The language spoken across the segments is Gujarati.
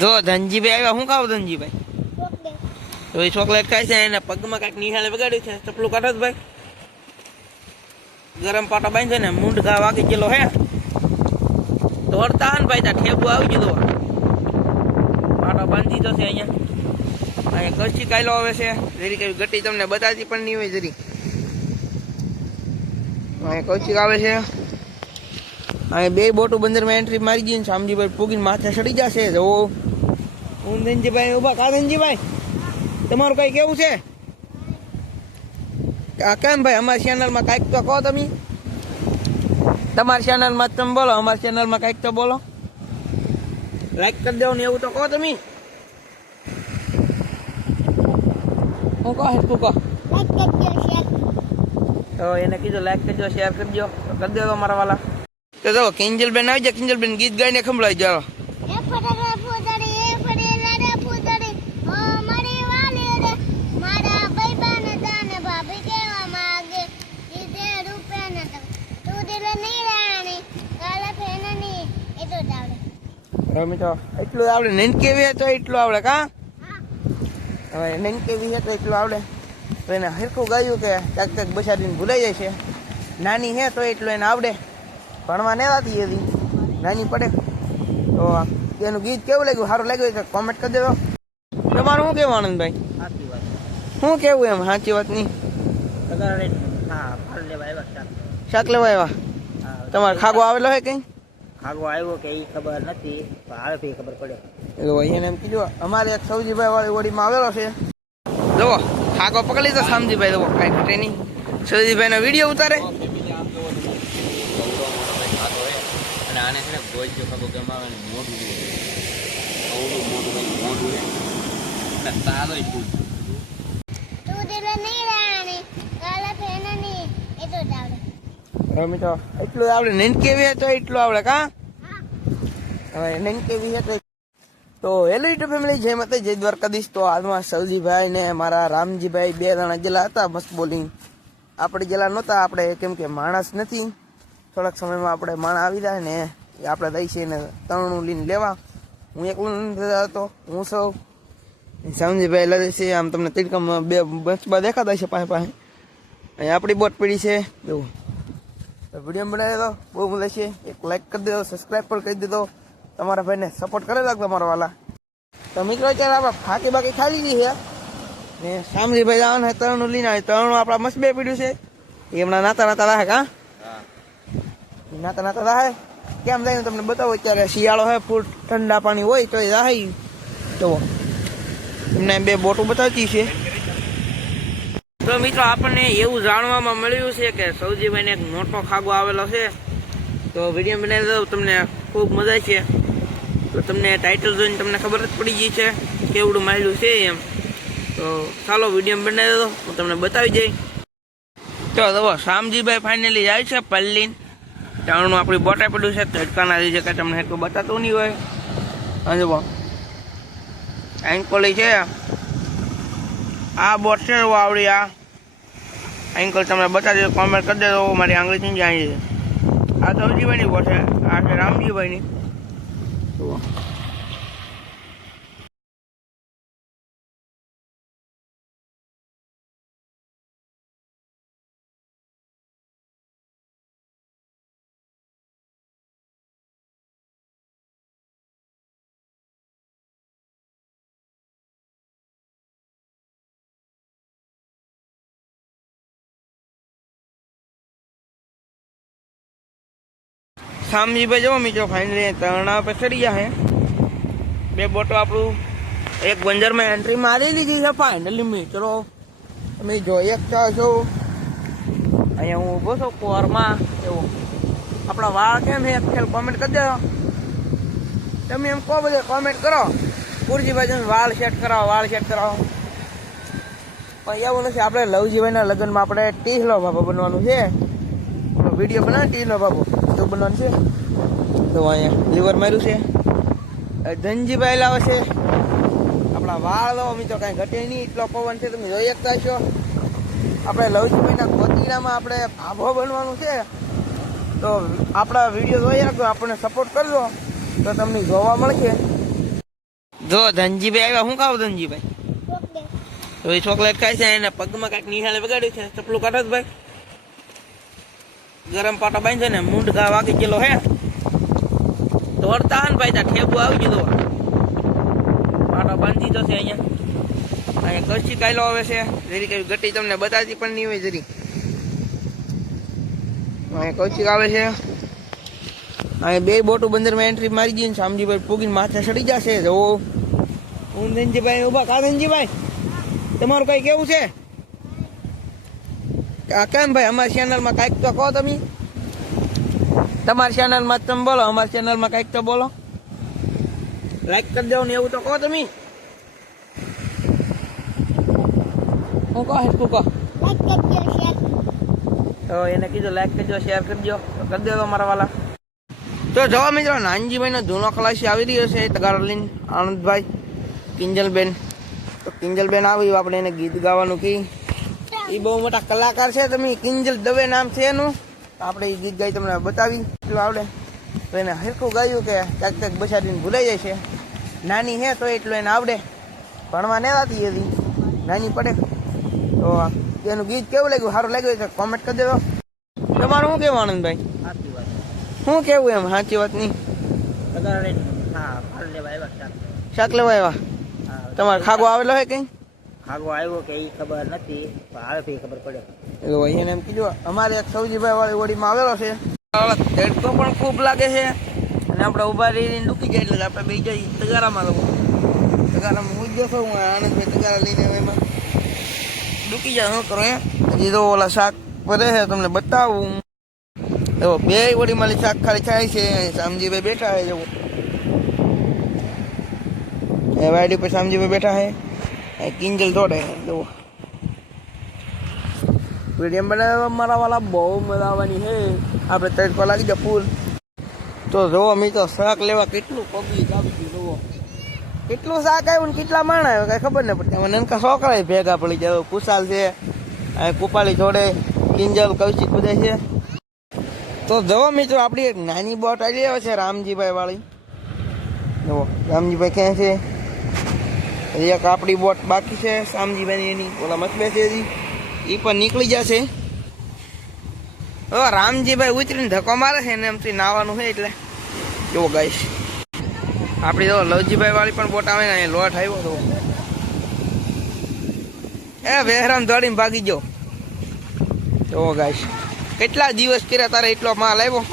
જો ધનજીભાઈ આવ્યા, શું ખાવ ધનજીભાઈ? તો એ ચોકલેટ ખાય છે, એને પગમાં કાંઈક નિહાળે વગાડ્યું છે. ચપલું કાઢો ભાઈ, ગરમ પાટો બાંધ્યો ને મૂંઢ ઘા વાગી ગયેલો હે. દોડતા હે ને ભાઈ, ત્યાં ઠેબુ આવી ગયો. પાટો બાંધી દીધો છે. અહીંયા કચ્છી કાયલો આવે છે. જરી કઈ ગટી તમને બતાવતી પણ નહીં હોય. જરી અહીંયા કચ્છી આવે છે. અહીંયા બે બોટો બંદરમાં એન્ટ્રી મારી ગઈ. શામજીભાઈ પૂગીને માથે ચડી જશે. જો હું ધનજીભાઈ ઉભા. કા ધનજીભાઈ, તમારું કઈ કેવું છે? કેમ ભાઈ, અમારી ચેનલમાં કાંઈક તો કહો. તમે તમારી ચેનલમાં તમે બોલો, અમારી ચેનલમાં કાંઈક તો બોલો. લાઈક કરી દેવો ને એવું તો કહો. તમે હું કહો, તું કહો. તો એને કીધું લાઈક કરજો, શેર કરજો. કરી દેજો મારા વાલા. તો જો કિંજલબેન આવી જાય. કિંજલબેન ગીત ગાઈને સંભળાઈ જાઓ. મિત્રો એટલું આવડે. નૈન કેવી તો એટલું આવડે. કા હવે નૈન કેવી છે તો એટલું આવડે. તો એને હરખું ગાયું કે ક્યાંક ક્યાંક બસાડીને ભૂલાઈ જાય છે. નાની હે તો એટલું એને આવડે. ભણવા નહીં આવતી એવી નાની પડે. તો એનું ગીત કેવું લાગ્યું? સારું લાગ્યું તો કોમેન્ટ કરી દેજો. તમારું શું કેવું આનંદભાઈ? સાચી વાત. શું કેવું એમ સાચી વાત નહીં? શાક લેવા આવ્યા. તમારે ખાગો આવેલો હે કઈ? ખાગો આવ્યો કે એ ખબર નથી, આવે પછી ખબર પડે. એટલે એને એમ કીધું અમારે એક સૌજીભાઈ વાળી ઓડીમાં આવેલો છે. જુઓ ખાગો પકડી લીધો શામજીભાઈ. જુઓ કાંઈ ઘટે નહીં. સૌજીભાઈનો વિડીયો ઉતારે. અને આને છે ને ગોજો ખાગો ગમાવે મોઢું મોઢું તારો ફૂલ મિત્રો એટલું આવડે. નૈન કેવી તો એટલું આવડે. કા હવે નૈન કેવી તો હેલો યુટ્યુબ ફેમિલી, જય માતા જય દ્વારકાધીશ. તો હાલમાં સૌજીભાઈ ને મારા રામજીભાઈ બે જણા જેલા હતા મસ્ત બોલિંગ. આપણે જેલા નહોતા. આપણે કેમ કે માણસ નથી. થોડાક સમયમાં આપણે માણસ આવી જાય ને આપણે દઈ છે ને તરણું લઈને લેવા. હું એકલો નથી હતો. હું સૌ શામજીભાઈ લઈ છે. આમ તમને તિલકમમાં બે બચબા દેખાતા છે પાસે પાસે. અહીંયા આપણી બોટ પડી છે. જુઓ વિડીયો બનાવી દો, બહુ મજા છે. એક લાઈક કરી દેજો, સબસ્ક્રાઈબ પણ કરી દીધો. તમારા ભાઈને સપોર્ટ કરી રાખજો તમારા વાલા. તો મિત્રો અત્યારે આપણે ફાંકી બાકી ખાઈ લીધી છે ને શામજીભાઈ જવાનું છે તરણું લઈને આવે. તરણું આપણા મસ્ત બે પીડ્યું છે. એમના નાતા નાતા રહે. કા નાતા નાતા રહે કેમ જાય તમને બતાવો. અત્યારે શિયાળો હોય, ફૂલ ઠંડા પાણી હોય તો એ રાહી. જુઓ એમને બે બોટો બતાવતી છે. તો મિત્રો આપણને એવું જાણવામાં મળ્યું છે કે સૌજીભાઈને એક મોટો ખાગો આવેલો છે. તો વિડીયો બનાવી દઉં, તમને ખૂબ મજા છે. તો તમને ટાઇટલ જોઈને તમને ખબર જ પડી ગઈ છે કેવડું માયલું છે એમ. તો ચાલો વિડીયો બનાવી દો, હું તમને બતાવી જઈ. તો જુઓ શામજીભાઈ ફાઇનલી જાય છે પલ્લીન. તરણું આપણી બોટે પડ્યું છે. તડકાના લીધે કે તમને એટલું બતાતું નહીં હોય. અને જુઓ એન્કોલી છે. આ બોટ છે આવડી. આ એન્કલ તમને બતાવી દો, કોમેન્ટ કરી દેજો. મારી આંગળીથી જાય છે. આ સૌજીભાઈની બોટ છે. આ છે રામજીભાઈની. જુઓ શામજીભાઈ જવો મિત્રો ફાઇનલી તરણા પર ચડી ગયા છે. બે બોટો આપણું એક બંજરમાં એન્ટ્રી મારી લીધી છે ફાઇનલી. મિત્રો તમે જોઈ શકતા છો અહીંયા હું ઊભો છું કોરમાં. એવું આપણા વાળ કેમ છે ખેલ કોમેન્ટ કરી દેજો. તમે એમ કહો બધે કોમેન્ટ કરો. પુરજીભાઈ વાળ સેટ કરાવો, વાળ સેટ કરાવો. પણ એવું નથી. આપણે લવજીભાઈના લગ્નમાં આપણે ટીહલો બાબો બનવાનું છે. વિડીયો બનાવે ટીહલો બાબો એવું બનવાનું છે. તો અહીંયા લીવર માર્યું છે. ધનજીભાઈ લાવે છે. આપણા વાળ લો મિત્રો કાંઈ ઘટે નહીં. એટલો પવન છે તમે જોઈ શકતા છો. આપણે લવજીભાઈના ગોતીડામાં આપણે ભાભો બનવાનું છે. તો આપણા વિડીયો જોઈ રાખો, આપણને સપોર્ટ કરજો તો તમને જોવા મળશે. જો ધનજીભાઈ આવ્યા. શું ખાવ ધનજીભાઈ? તો એ ચોકલેટ ખાય છે. એને પગમાં કાંઈક નિહાળે વગાડ્યું છે. ચપલું કાઢો જ ભાઈ. ગરમ પાટો બાંધ્યો ને મૂંઢ ઘા વાગી ગયેલો હે. દોડતા હે ને ભાઈ ત્યાં ઠેબુ આવી ગયો. પાટો બાંધી દીધો છે અહીંયા. અહીંયા કચ્છી કાયલો આવે છે. જરી કઈ ગટી તમને બતાવતી પણ નહીં હોય જરી. અહીંયા કચ્છી આવે છે. અહીંયા બે બોટું બંદરમાં એન્ટ્રી મારી ગઈ. શામજીભાઈ પૂગીને માથે ચડી જશે. જો હું ધનજીભાઈ ઉભા. કા ધનજીભાઈ તમારું કઈ કેવું છે? કેમ ભાઈ અમારી ચેનલમાં કાંઈક તો કહો તમે. તમારી ચેનલમાં તમે બોલો. અમારી ચેનલમાં કાંઈક તો બોલો. લાઈક કરી દો ને એવું તો કહો તમે. હું કહો હેઠું કહો. તો એને કીધું લાઈક કરજો, શેર કરજો. તો કરી દો મારા વાલા. તો જો મિત્રો નાનજીભાઈનો જૂનો ખલાસી આવી રહ્યો છે. તગારા લઈને આનંદભાઈ, કિંજલબેન. તો કિંજલબેન આવી. આપણે એને ગીત ગાવાનું કી. એ બહુ મોટા કલાકાર છે. તમે કિંજલ દવે નામ છે એનું. આપણે એ ગીત ગાઈ તમને બતાવી એટલું આવડે. તો એને હરખું ગાયું કે ક્યાંક ક્યાંક બસાડીને ભૂલાઈ જાય છે. નાની હે તો એટલું એને આવડે. ભણવા નહીં આવતી હતી. નાની પડે. તો એનું ગીત કેવું લાગ્યું? સારું લાગ્યું છે કોમેન્ટ કરી દેજો. તમારું શું કેવું આનંદભાઈ? શું કેવું એમ? સાચી વાત નહીં. શાક લેવા આવ્યા? તમારે ખાગો આવેલો હે કઈ? ખાગો આવ્યો કે એ ખબર નથી, આવે તો ખબર પડે. એને એમ કીધું અમારે એક સૌજીભાઈ વાળી ઓડીમાં આવેલો છે. તડકો પણ ખૂબ લાગે છે અને આપણે ઉભા રહીને ડૂકી જાય એટલે આપણે બે જઈએ તગારામાં. તગારામાં હું જ જશો. હું આનંદભાઈ તગારા લઈને એમાં ડૂકી જાય. શું કરો હે? હજી તો ઓલા શાક ભરે છે તમને બતાવું. એવો બે ઓડીમાં શાક ખાલી થાય છે. શામજીભાઈ બેઠા છે. જવો એ વાડી પર શામજીભાઈ બેઠા છે. કિંજલ દોડે. જુઓ વિડીયો બનાવવા મારા વાલા બહુ મજા આવવાની છે. આપણે તડકો લાગી જાય ફૂલ. તો જોવો મિત્રો શાક લેવા કેટલું પબ્લિક આવી ગયું. જોવો કેટલું શાક આવ્યું ને કેટલા માણ આવ્યો કઈ ખબર નહીં પડતી. એમાં નનકા છોકરા ભેગા પડી જાય. કુશાલ છે, કુપાલી જોડે, કિંજલ, કૌશિક બધા છે. તો જોવો મિત્રો આપણી એક નાની બોટ આવી આવે છે રામજીભાઈ વાળી. જુઓ રામજીભાઈ ક્યાં છે? એક આપણી બોટ બાકી છે શામજીભાઈ એની. ઓલા મતબે છે એ પણ નીકળી જશે. હવે રામજીભાઈ ઉતરીને ધક્કો મારે છે ને એમથી નાવાનું છે એટલે કેવો ગાઈશ. આપણી તો લવજીભાઈ વાળી પણ બોટ આવે ને લોટ આવ્યો તો એ વેહરામ દોડીને ભાગી ગયો. કેવો ગાઈશ. કેટલા દિવસ કર્યા તારે એટલો માલ આવ્યો.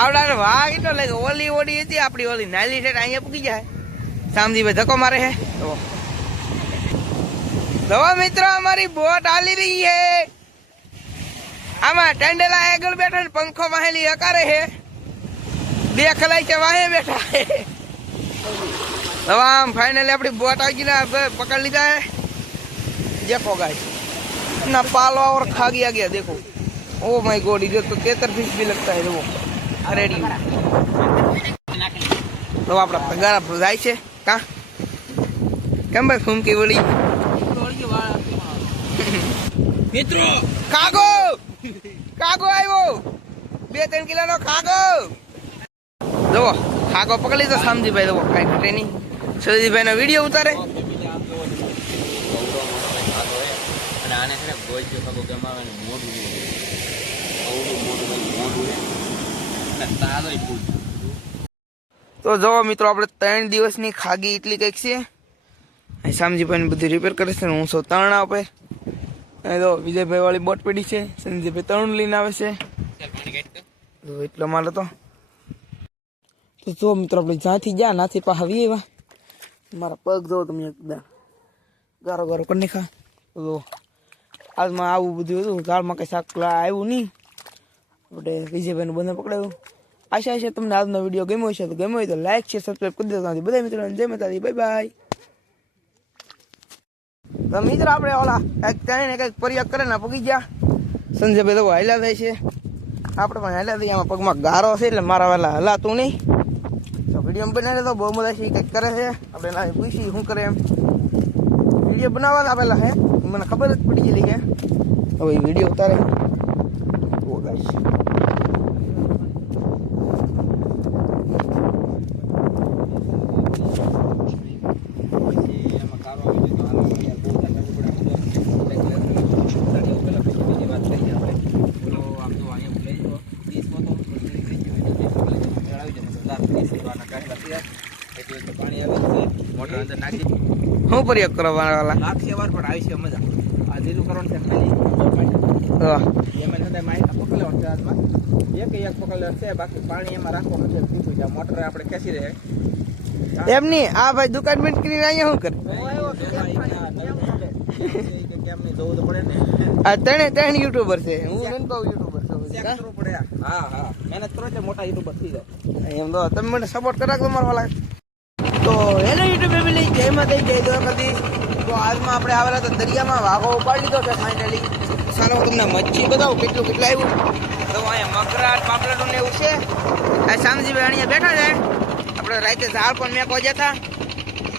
આવડા વાઘ એટલો લાગ્યો. ઓલી ઓડી હતી આપણી ઓલી નાલી છે અહીંયા પૂકી જાય. શામજીભાઈ ધક્કો મારે છે. દવા મિત્રો અમારી બોટ હાલી રહી છે. આમાં ટેન્ડેલા આગળ બેઠા ને પંખો વાહેલી હકારે છે. બે ખલાઈ છે વાહે બેઠા છે. દવા આમ ફાઇનલી આપણી બોટ આવી ગઈ પકડ લીધા है. देखो गाइस ना पालवा और खा गया देखो. ओ माय गॉड इधर तो 73 फिश भी लगता है. देखो रेडी. तो આપડા તગારા જાય છે કા કેમ ભાઈ ફૂમકી વળી મિત્રો. ખાગો ખાગો આવ્યો. 2-3 કિલોનો ખાગો. જો ખાગો પકડી લીધો શામજીભાઈ. જો કાઈ ઘટે નહીં. સજીભાઈ નો વિડીયો ઉતારે. અને આને છે ને ગોલ્જો ખાગો ગમાવે ને મોઢું અને તાલોય ફૂલ. તો જો મિત્રો આપણે 3 દિવસની ખાગી એટલી કંઈક છે. શામજીભાઈ બધું રિપેર કરે છે. હું સૌ તરણા ઉપર તો વિજયભાઈ વાળી બોટ પડી છે. સંજયભાઈ તરણ લઈને આવે છે. એટલો માલ હતો. તો જો મિત્રો આપણે જ્યાંથી ગયા નાથી પા આવી એવા મારા પગ જો તમે એકદમ ગારો ગારો કરી નાખા. તો આજમાં આવું બધું હતું. ગાળમાં કઈ શાક આવ્યું નહીં. આપણે વિજયભાઈનું બંને પકડાયું. આશા છે તમને આજનો વિડીયો ગમ્યો છે. તો ગમ્યો હોય તો લાઈક છે, સબસ્ક્રાઈબ કરી દેજો. બધા મિત્રોને જય માતાજી. Bye bye. તો મિત્ર આપણે ઓલા કંઈક ત્યાં ને કંઈક પ્રયાગ કરે ને પગી ગયા. સંજયભાઈ તો હાલ્યા થાય છે. આપણે પણ હાલ્યા થઈએ. આમાં પગમાં ગારો છે એટલે મારા વાલા હલાતું નહીં. તો વિડીયો બનાવે તો બહુ મજા છે. કંઈક કરે છે. આપણે ના પૂછી શું કરે એમ. વિડીયો બનાવવા આપેલા હે મને ખબર જ પડી ગયેલી કે હવે વિડીયો ઉતારે. ઓ ગાઈસ એટલું તો પાણી આવે છે મોટર અંદર નાખી શું પ્રયોગ કરવાના લાગશે વાર પણ આવી છે મજા આ લીલું કરવાનું છે ખાલી વાહ એમાં સાથે માહિતી પકડવાનું છે હાથમાં એક પકડેલો છે બાકી પાણી એમાં રાખવાનું છે પીવું છે મોટર આપણે ખેંચી રહે એમ નહીં આ ભાઈ દુકાન બંધ કરીને અહીંયા શું કરે કેમ નહીં જોવું તો પડે ને આ ત્રણ યુટ્યુબર છે હું નથી કહું યુટ્યુબર ચેક કરવું પડે હા મહેનત કરો છે મોટા યુટ્યુબર થઈ જાય એમ તો તમે મને સપોર્ટ કરા તમારા વાલા તો હેલો યુટ્યુબ ફેમિલી જય માતા જય દ્વારકાધીશ તો આજમાં આપણે આવેલા તો દરિયામાં વાઘો ઉપાડી લીધો છે ફાઇનલી ચાલો હું તમને મચ્છી બતાવું કેટલું આવ્યું તો અહીંયા મગરા પાપલેટો ને એવું છે આ શામજીભાઈ અહીંયા બેઠા છે આપણે રાતે ઝાડ પણ મેકો જતા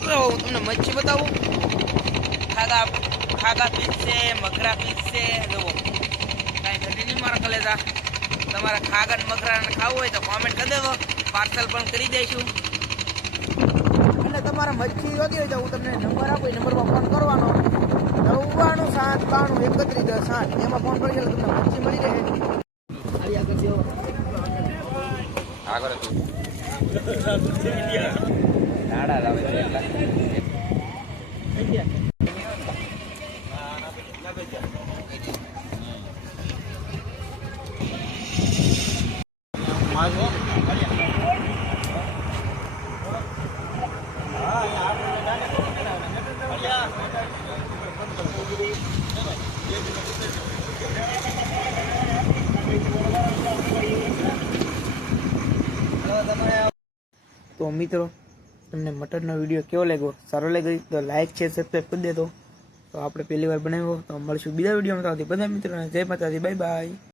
તો હું તમને મચ્છી બતાવું ખાગા પીસ છે મગરા પીસ છે જુઓ કાંઈ ઘટી નહીં મારા કલેજા તમારા ખાગા ને મગરા ને ખાવું હોય તો કોમેન્ટ કરી દેવો પાર્સલ પણ કરી દઈશું અને તમારા મચ્છી જોતી હોય તો હું તમને નંબર આપું નંબરમાં ફોન કરવાનો 99 7 91 31 10 એમાં ફોન કરી એટલે તમને મચ્છી મળી રહે આગળ હતું નાડા લાવે છે એટલા તો મિત્રો તમને મટનનો વિડીયો કેવો લાગ્યો સારો લાગ્યો તો લાઈક શેર સબસ્ક્રાઈબ કરી દેતો તો આપણે પહેલી વાર બનાવ્યો તો મળશું બીજા વિડીયોમાં. બધા મિત્રોને જય માતાજી, બાય બાય.